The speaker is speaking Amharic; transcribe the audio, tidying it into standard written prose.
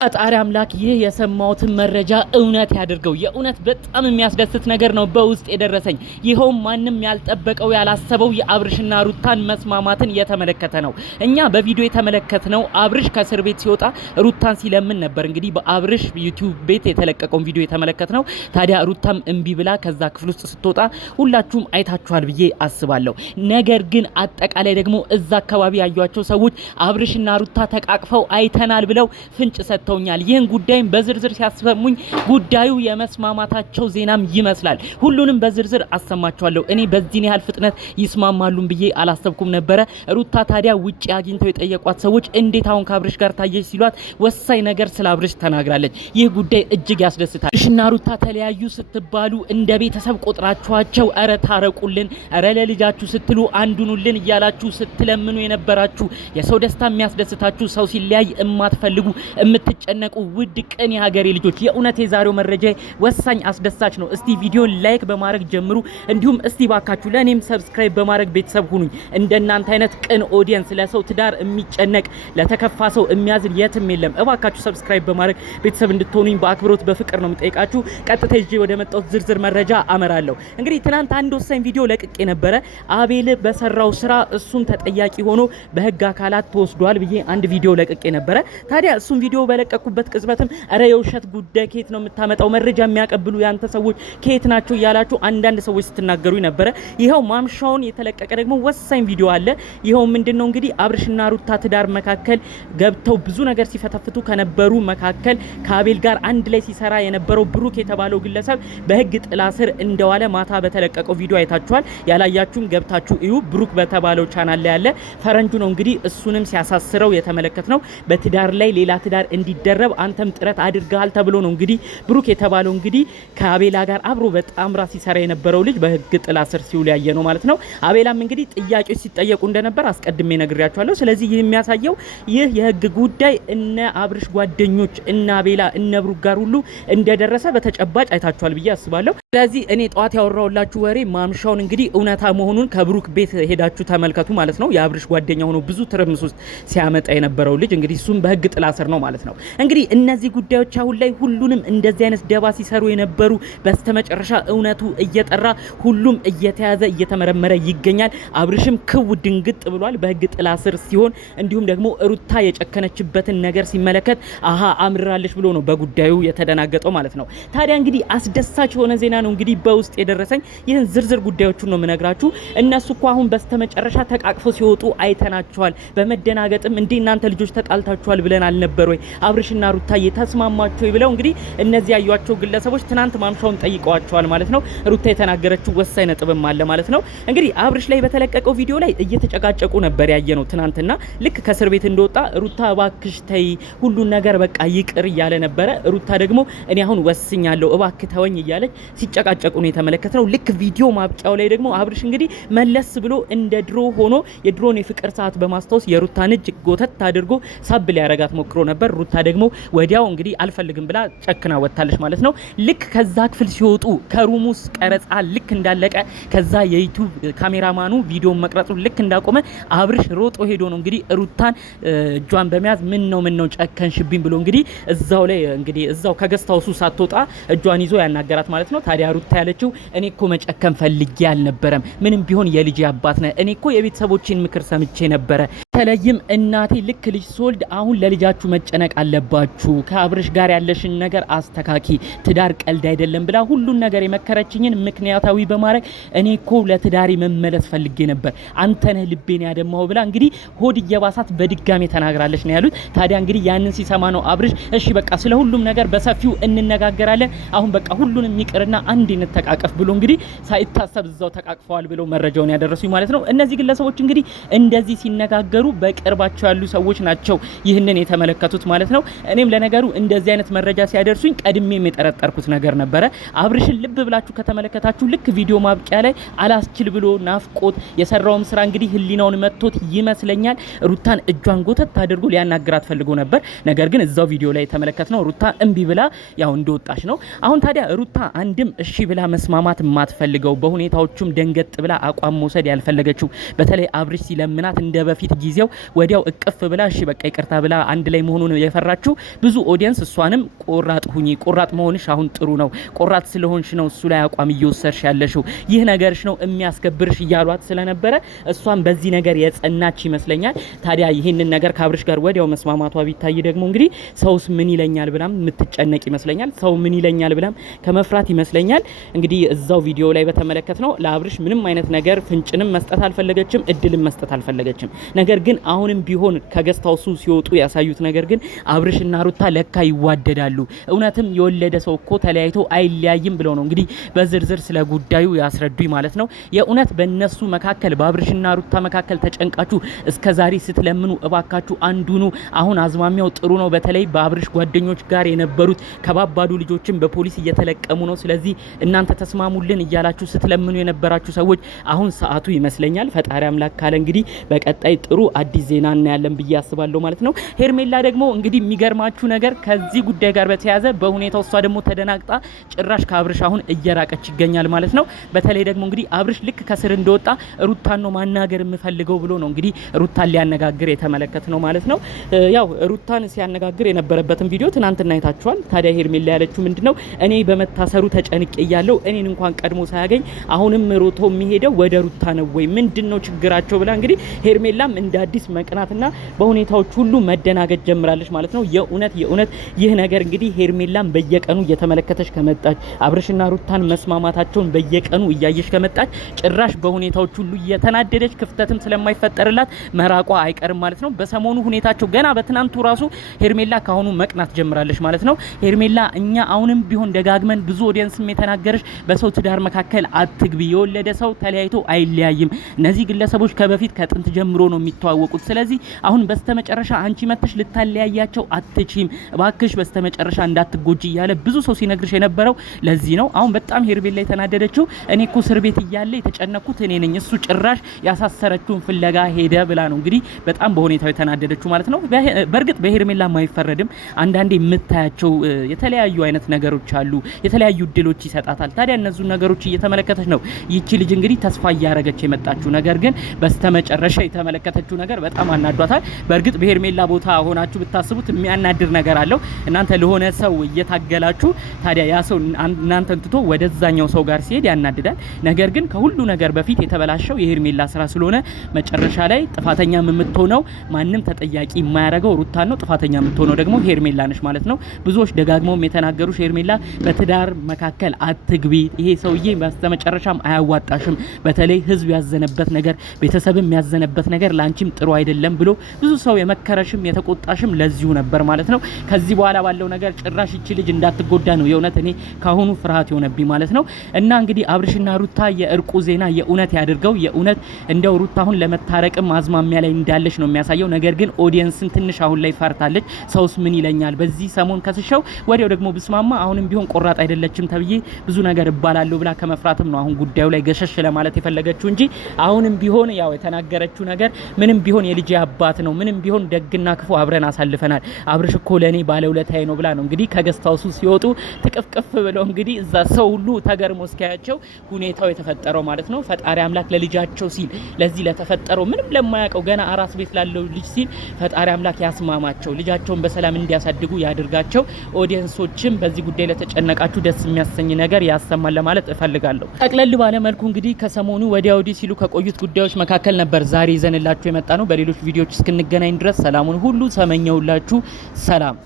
ፈጣሪ አምላክ ይህ የሰማሁትን መረጃ እውነት ያድርገው። የእውነት በጣም የሚያስደስት ነገር ነው በውስጥ የደረሰኝ። ይኸው ማንም ያልጠበቀው ያላሰበው የአብርሽና ሩታን መስማማትን የተመለከተ ነው። እኛ በቪዲዮ የተመለከትነው አብርሽ ከእስር ቤት ሲወጣ ሩታን ሲለምን ነበር። እንግዲህ በአብርሽ ዩቲዩብ ቤት የተለቀቀውን ቪዲዮ የተመለከትነው። ታዲያ ሩታም እምቢ ብላ ከዛ ክፍል ውስጥ ስትወጣ ሁላችሁም አይታችኋል ብዬ አስባለሁ። ነገር ግን አጠቃላይ ደግሞ እዛ አካባቢ ያዩአቸው ሰዎች አብርሽና ሩታ ተቃቅፈው አይተናል ብለው ፍንጭ ሰጥተዋል። ይህን ጉዳይም በዝርዝር ሲያስፈሙኝ ጉዳዩ የመስማማታቸው ዜናም ይመስላል። ሁሉንም በዝርዝር አሰማቸዋለሁ። እኔ በዚህ ያህል ፍጥነት ይስማማሉን ብዬ አላሰብኩም ነበረ። ሩታ ታዲያ ውጪ አግኝተው የጠየቋት ሰዎች እንዴት አሁን ከአብርሽ ጋር ታየች ሲሏት ወሳኝ ነገር ስለ አብርሽ ተናግራለች። ይህ ጉዳይ እጅግ ያስደስታል። አብርሽና ሩታ ተለያዩ ስትባሉ እንደ ቤተሰብ ቆጥራችኋቸው እረ ታረቁልን፣ እረ ለልጃችሁ ስትሉ አንዱኑልን እያላችሁ ስትለምኑ የነበራችሁ የሰው ደስታ የሚያስደስታችሁ ሰው ሲለያይ እማትፈልጉ ጨነቁ ውድ ቅን የሀገሬ ልጆች የእውነት የዛሬው መረጃ ወሳኝ አስደሳች ነው። እስቲ ቪዲዮን ላይክ በማድረግ ጀምሩ። እንዲሁም እስቲ ባካችሁ ለኔም ሰብስክራይብ በማድረግ ቤተሰብ ሁኑኝ። እንደናንተ አይነት ቅን ኦዲየንስ ለሰው ትዳር የሚጨነቅ ለተከፋ ሰው የሚያዝን የትም የለም። እባካችሁ ሰብስክራይብ በማድረግ ቤተሰብ እንድትሆኑኝ በአክብሮት በፍቅር ነው የምጠይቃችሁ። ቀጥታ ይዤ ወደ መጣሁት ዝርዝር መረጃ አመራለሁ። እንግዲህ ትናንት አንድ ወሳኝ ቪዲዮ ለቅቄ ነበረ። አቤል በሰራው ስራ እሱም ተጠያቂ ሆኖ በህግ አካላት ተወስዷል ብዬ አንድ ቪዲዮ ለቅቄ ነበረ። ታዲያ እሱም ቪዲዮ በለቀቁበት ቅጽበትም አረ የውሸት ጉዳይ ከየት ነው የምታመጣው? መረጃ የሚያቀብሉ ያንተ ሰዎች ከየት ናቸው እያላችሁ አንዳንድ ሰዎች ስትናገሩ ነበረ። ይሄው ማምሻውን የተለቀቀ ደግሞ ወሳኝ ቪዲዮ አለ። ይሄው ምንድነው እንግዲህ አብርሽና ሩታ ትዳር መካከል ገብተው ብዙ ነገር ሲፈተፍቱ ከነበሩ መካከል ከአቤል ጋር አንድ ላይ ሲሰራ የነበረው ብሩክ የተባለው ግለሰብ በህግ ጥላ ስር እንደዋለ ማታ በተለቀቀው ቪዲዮ አይታችኋል። ያላያችሁም ገብታችሁ እዩ። ብሩክ በተባለው ቻናል ላይ ያለ ፈረንጁ ነው እንግዲህ እሱንም ሲያሳስረው የተመለከትነው። በትዳር ላይ ሌላ ትዳር እንዲደረብ አንተም ጥረት አድርጋል ተብሎ ነው እንግዲህ ብሩክ የተባለው እንግዲህ ከአቤላ ጋር አብሮ በጣም ራስ ሲሰራ የነበረው ልጅ በህግ ጥላ ስር ሲውል ያየ ነው ማለት ነው። አቤላም እንግዲህ ጥያቄዎች ሲጠየቁ እንደነበር አስቀድሜ ነግሬያችኋለሁ። ስለዚህ ይህ የሚያሳየው ይህ የህግ ጉዳይ እነ አብርሽ ጓደኞች እነ አቤላ እነ ብሩክ ጋር ሁሉ እንደደረሰ በተጨባጭ አይታችኋል ብዬ አስባለሁ። ስለዚህ እኔ ጧት ያወራውላችሁ ወሬ ማምሻውን እንግዲህ እውነታ መሆኑን ከብሩክ ቤት ሄዳችሁ ተመልከቱ ማለት ነው። የአብርሽ ጓደኛ ሆኖ ብዙ ትርምስ ውስጥ ሲያመጣ የነበረው ልጅ እንግዲህ እሱም በህግ ጥላ ስር ነው ማለት ነው። እንግዲህ እነዚህ ጉዳዮች አሁን ላይ ሁሉንም እንደዚህ አይነት ደባ ሲሰሩ የነበሩ በስተመጨረሻ እውነቱ እየጠራ ሁሉም እየተያዘ እየተመረመረ ይገኛል። አብርሽም ክው ድንግጥ ብሏል በህግ ጥላ ስር ሲሆን፣ እንዲሁም ደግሞ ሩታ የጨከነችበትን ነገር ሲመለከት አሃ አምራለች ብሎ ነው በጉዳዩ የተደናገጠው ማለት ነው። ታዲያ እንግዲህ አስደሳች የሆነ ዜና ነው እንግዲህ በውስጥ የደረሰኝ። ይህን ዝርዝር ጉዳዮቹን ነው የምነግራችሁ። እነሱ እኮ አሁን በስተመጨረሻ ተቃቅፈው ሲወጡ አይተናቸዋል። በመደናገጥም እንዴ እናንተ ልጆች ተጣልታችኋል ብለን አልነበር ወይ አብርሽና ሩታ የተስማማቸው ብለው እንግዲህ እነዚህ ያዩአቸው ግለሰቦች ትናንት ማምሻውን ጠይቀዋቸዋል ማለት ነው። ሩታ የተናገረችው ወሳኝ ነጥብም አለ ማለት ነው። እንግዲህ አብርሽ ላይ በተለቀቀው ቪዲዮ ላይ እየተጨቃጨቁ ነበር ያየነው ትናንትና። ልክ ከእስር ቤት እንደወጣ ሩታ እባክሽ ተይ ሁሉን ነገር በቃ ይቅር እያለ ነበረ። ሩታ ደግሞ እኔ አሁን ወስኛለሁ እባክህ ተወኝ እያለች ሲጨቃጨቁ ነው የተመለከተው። ልክ ቪዲዮ ማብቂያው ላይ ደግሞ አብርሽ እንግዲህ መለስ ብሎ እንደ ድሮ ሆኖ የድሮን የፍቅር ሰዓት በማስታወስ የሩታን እጅ ጎተት አድርጎ ሳብ ሊያረጋት ሞክሮ ነበር። ሩታ ደግሞ ወዲያው እንግዲህ አልፈልግም ብላ ጨክና ወጣለች ማለት ነው። ልክ ከዛ ክፍል ሲወጡ ከሩሙስ ቀረጻ ልክ እንዳለቀ ከዛ የዩቲዩብ ካሜራማኑ ቪዲዮ መቅረጹ ልክ እንዳቆመ አብርሽ ሮጦ ሄዶ ነው እንግዲህ ሩታን እጇን በመያዝ ምን ነው ጨከንሽብኝ ብሎ እንግዲህ እዛው ላይ እንግዲህ እዛው ከገስታውሱ ሳትወጣ እጇን ይዞ ያናገራት ማለት ነው። ታዲያ ሩታ ያለችው እኔ እኮ መጨከን ፈልጌ አልነበረም፣ ምንም ቢሆን የልጅ አባት ነህ፣ እኔ እኮ የቤተሰቦችን ምክር ሰምቼ ነበረ። በተለይም እናቴ ልክ ልጅ ስወልድ አሁን ለልጃችሁ መጨነቅ አለባችሁ፣ ከአብርሽ ጋር ያለሽን ነገር አስተካኪ፣ ትዳር ቀልድ አይደለም ብላ ሁሉን ነገር የመከረችኝን ምክንያታዊ በማድረግ እኔ እኮ ለትዳሪ መመለስ ፈልጌ ነበር፣ አንተ ነህ ልቤን ያደማው ብላ እንግዲህ ሆድ እየባሳት በድጋሚ ተናግራለች ነው ያሉት። ታዲያ እንግዲህ ያንን ሲሰማ ነው አብርሽ እሺ በቃ ስለ ሁሉም ነገር በሰፊው እንነጋገራለን፣ አሁን በቃ ሁሉንም ይቅርና አንድ እንተቃቀፍ ብሎ እንግዲህ ሳይታሰብ እዛው ተቃቅፈዋል ብለው መረጃውን ያደረሱኝ ማለት ነው። እነዚህ ግለሰቦች እንግዲህ እንደዚህ ሲነጋገሩ በቅርባቸው ያሉ ሰዎች ናቸው ይህንን የተመለከቱት ማለት ነው። እኔም ለነገሩ እንደዚህ አይነት መረጃ ሲያደርሱኝ ቀድሜም የጠረጠርኩት ነገር ነበረ። አብርሽን ልብ ብላችሁ ከተመለከታችሁ ልክ ቪዲዮ ማብቂያ ላይ አላስችል ብሎ ናፍቆት የሰራውም ስራ እንግዲህ ህሊናውን መጥቶት ይመስለኛል ሩታን እጇን ጎተት አድርጎ ሊያናግራት ፈልጎ ነበር። ነገር ግን እዛው ቪዲዮ ላይ የተመለከትነው ሩታ እምቢ ብላ ያው እንደወጣች ነው። አሁን ታዲያ ሩታ አንድም እሺ ብላ መስማማት የማትፈልገው በሁኔታዎቹም ደንገጥ ብላ አቋም መውሰድ ያልፈለገችው በተለይ አብርሽ ሲለምናት እንደ በፊት ጊዜ ለጊዜው ወዲያው እቅፍ ብላ እሺ በቃ ይቅርታ ብላ አንድ ላይ መሆኑን የፈራችው ብዙ ኦዲየንስ እሷንም ቆራጥ ሁኚ፣ ቆራጥ መሆንሽ አሁን ጥሩ ነው፣ ቆራጥ ስለሆንሽ ነው እሱ ላይ አቋም እየወሰድሽ ያለሽው፣ ይህ ነገርሽ ነው የሚያስከብርሽ እያሏት ስለነበረ እሷም በዚህ ነገር የጸናች ይመስለኛል። ታዲያ ይህንን ነገር ከአብርሽ ጋር ወዲያው መስማማቷ ቢታይ ደግሞ እንግዲህ ሰውስ ምን ይለኛል ብላም የምትጨነቅ ይመስለኛል። ሰው ምን ይለኛል ብላም ከመፍራት ይመስለኛል እንግዲህ እዛው ቪዲዮ ላይ በተመለከት ነው ለአብርሽ ምንም አይነት ነገር ፍንጭንም መስጠት አልፈለገችም፣ እድልም መስጠት አልፈለገችም። ነገር ግን አሁንም ቢሆን ከገስታውሱ ሲወጡ ያሳዩት ነገር ግን አብርሽና ሩታ ለካ ይዋደዳሉ፣ እውነትም የወለደ ሰው እኮ ተለያይቶ አይለያይም ብለው ነው እንግዲህ በዝርዝር ስለ ጉዳዩ ያስረዱኝ ማለት ነው። የእውነት በእነሱ መካከል በአብርሽና ሩታ መካከል ተጨንቃችሁ እስከዛሬ ስትለምኑ እባካችሁ አንዱኑ አሁን አዝማሚያው ጥሩ ነው። በተለይ በአብርሽ ጓደኞች ጋር የነበሩት ከባባዱ ልጆችን በፖሊስ እየተለቀሙ ነው፣ ስለዚህ እናንተ ተስማሙልን እያላችሁ ስትለምኑ የነበራችሁ ሰዎች አሁን ሰዓቱ ይመስለኛል። ፈጣሪ አምላክ ካለ እንግዲህ በቀጣይ ጥሩ አዲስ ዜና እናያለን ብዬ አስባለሁ ማለት ነው። ሄርሜላ ደግሞ እንግዲህ የሚገርማችሁ ነገር ከዚህ ጉዳይ ጋር በተያያዘ በሁኔታው እሷ ደግሞ ተደናግጣ ጭራሽ ከአብርሽ አሁን እየራቀች ይገኛል ማለት ነው። በተለይ ደግሞ እንግዲህ አብርሽ ልክ ከስር እንደወጣ ሩታን ነው ማናገር የምፈልገው ብሎ ነው እንግዲህ ሩታን ሊያነጋግር የተመለከት ነው ማለት ነው። ያው ሩታን ሲያነጋግር የነበረበትን ቪዲዮ ትናንትና አይታችኋል። ታዲያ ሄርሜላ ያለችው ምንድነው እኔ በመታሰሩ ተጨንቄ እያለሁ እኔን እንኳን ቀድሞ ሳያገኝ አሁንም ሮቶ የሚሄደው ወደ ሩታ ነው ወይ ምንድነው ችግራቸው ብላ እንግዲህ ሄርሜላም እንደ አዲስ መቅናትና በሁኔታዎች ሁሉ መደናገጥ ጀምራለች ማለት ነው። የእውነት ይህ ነገር እንግዲህ ሄርሜላም በየቀኑ እየተመለከተች ከመጣች አብርሽና ሩታን መስማማታቸውን በየቀኑ እያየች ከመጣች ጭራሽ በሁኔታዎች ሁሉ እየተናደደች ክፍተትም ስለማይፈጠርላት መራቋ አይቀርም ማለት ነው። በሰሞኑ ሁኔታቸው ገና በትናንቱ ራሱ ሄርሜላ ካሁኑ መቅናት ጀምራለች ማለት ነው። ሄርሜላ እኛ አሁንም ቢሆን ደጋግመን ብዙ ኦዲየንስም የተናገረች በሰው ትዳር መካከል አትግቢ፣ የወለደ ሰው ተለያይቶ አይለያይም። እነዚህ ግለሰቦች ከበፊት ከጥንት ጀምሮ ነው የሚተዋወቁት። ስለዚህ አሁን በስተመጨረሻ አንቺ መተሽ ልታለያያቸው አትችም፣ እባክሽ በስተመጨረሻ እንዳትጎጂ እያለ ብዙ ሰው ሲነግርሽ የነበረው ለዚህ ነው። አሁን በጣም ሄርሜላ የተናደደችው እኔ እኮ እስር ቤት እያለ የተጨነኩት እኔ ነኝ፣ እሱ ጭራሽ ያሳሰረችውን ፍለጋ ሄደ ብላ ነው እንግዲህ በጣም በሁኔታው የተናደደችው ማለት ነው። በእርግጥ በሄርሜላ ማይፈረድም። አንዳንዴ የምታያቸው የተለያዩ አይነት ነገሮች አሉ፣ የተለያዩ እድሎች ይሰጣታል። ታዲያ እነሱ ነገሮች እየተመለከተች ነው ይቺ ልጅ እንግዲህ ተስፋ እያረገች የመጣችው ነገር ግን በስተመጨረሻ የተመለከተችው ነገር በጣም አናዷታል። በእርግጥ በሄርሜላ ቦታ ሆናችሁ ብታስቡት የሚያናድር ነገር አለው። እናንተ ለሆነ ሰው እየታገላችሁ ታዲያ ያ ሰው እናንተን ትቶ ወደዛኛው ሰው ጋር ሲሄድ ያናድዳል። ነገር ግን ከሁሉ ነገር በፊት የተበላሸው የሄርሜላ ስራ ስለሆነ መጨረሻ ላይ ጥፋተኛ የምትሆነው ማንም ተጠያቂ የማያደርገው ሩታን ነው። ጥፋተኛ የምትሆነው ደግሞ ሄርሜላ ነች ማለት ነው። ብዙዎች ደጋግመውም የተናገሩ ሄርሜላ በትዳር መካከል አትግቢ፣ ይሄ ሰውዬ በስተመጨረሻም አያዋጣሽም፣ በተለይ ህዝብ ያዘነበት ነገር ቤተሰብም ያዘነበት ነገር ላንቺም ጥሩ አይደለም ብሎ ብዙ ሰው የመከረሽም የተቆጣሽም ለዚሁ ነበር ማለት ነው። ከዚህ በኋላ ባለው ነገር ጭራሽ ይቺ ልጅ እንዳትጎዳ ነው የእውነት እኔ ካሁኑ ፍርሃት የሆነብኝ ማለት ነው። እና እንግዲህ አብርሽና ሩታ የእርቁ ዜና የእውነት ያድርገው። የእውነት እንደው ሩታ አሁን ለመታረቅም አዝማሚያ ላይ እንዳለች ነው የሚያሳየው። ነገር ግን ኦዲየንስን ትንሽ አሁን ላይ ፈርታለች። ሰውስ ምን ይለኛል በዚህ ሰሞን ከስሻው ወዲያው ደግሞ ብስማማ አሁንም ቢሆን ቆራጥ አይደለችም ተብዬ ብዙ ነገር እባላለሁ ብላ ከመፍራትም ነው አሁን ጉዳዩ ላይ ገሸሽ ለማለት የፈለገችው እንጂ አሁንም ቢሆን ያው የተናገረችው ነገር ምንም ቢሆን የልጅ አባት ነው፣ ምንም ቢሆን ደግና ክፉ አብረን አሳልፈናል፣ አብርሽ እኮ ለኔ ባለውለታዬ ነው ብላ ነው እንግዲህ ከገስታውሱ ሲወጡ ትቅፍቅፍ ብለው እንግዲህ እዛ ሰው ሁሉ ተገርሞ እስኪያቸው ሁኔታው የተፈጠረው ማለት ነው። ፈጣሪ አምላክ ለልጃቸው ሲል ለዚህ ለተፈጠረው ምንም ለማያውቀው ገና አራስ ቤት ላለው ልጅ ሲል ፈጣሪ አምላክ ያስማማቸው፣ ልጃቸውን በሰላም እንዲያሳድጉ ያድርጋቸው። ኦዲየንሶችም በዚህ ጉዳይ ለተጨነቃችሁ ደስ የሚያሰኝ ነገር ያሰማል ለማለት እፈልጋለሁ። ጠቅለል ባለ መልኩ እንግዲህ ከሰሞኑ ወዲያ ወዲህ ሲሉ ከቆዩት ጉዳዮች መካከል ነበር ዛሬ ይዘንላችሁ የመጣ ነው። በሌሎች ቪዲዮዎች እስክንገናኝ ድረስ ሰላሙን ሁሉ ተመኘውላችሁ። ሰላም